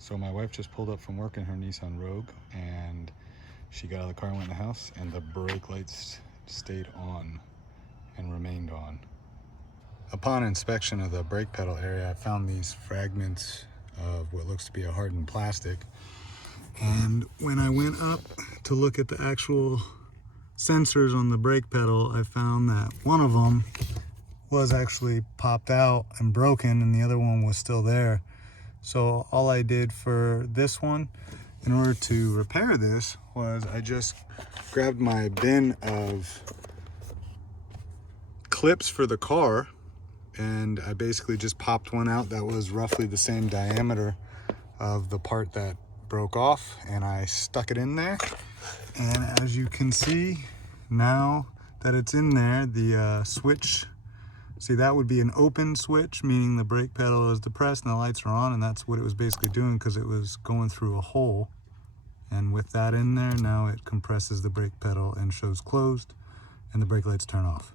So my wife just pulled up from work in her Nissan Rogue, and she got out of the car and went in the house, and the brake lights stayed on and remained on. Upon inspection of the brake pedal area, I found these fragments of what looks to be a hardened plastic. And when I went up to look at the actual sensors on the brake pedal, I found that one of them was actually popped out and broken, and the other one was still there. So all I did for this one, in order to repair this, was I just grabbed my bin of clips for the car, and I basically just popped one out that was roughly the same diameter of the part that broke off, and I stuck it in there. And as you can see, now that it's in there, the switch, see, that would be an open switch, meaning the brake pedal is depressed and the lights are on, and that's what it was basically doing because it was going through a hole. And with that in there, now it compresses the brake pedal and shows closed, and the brake lights turn off.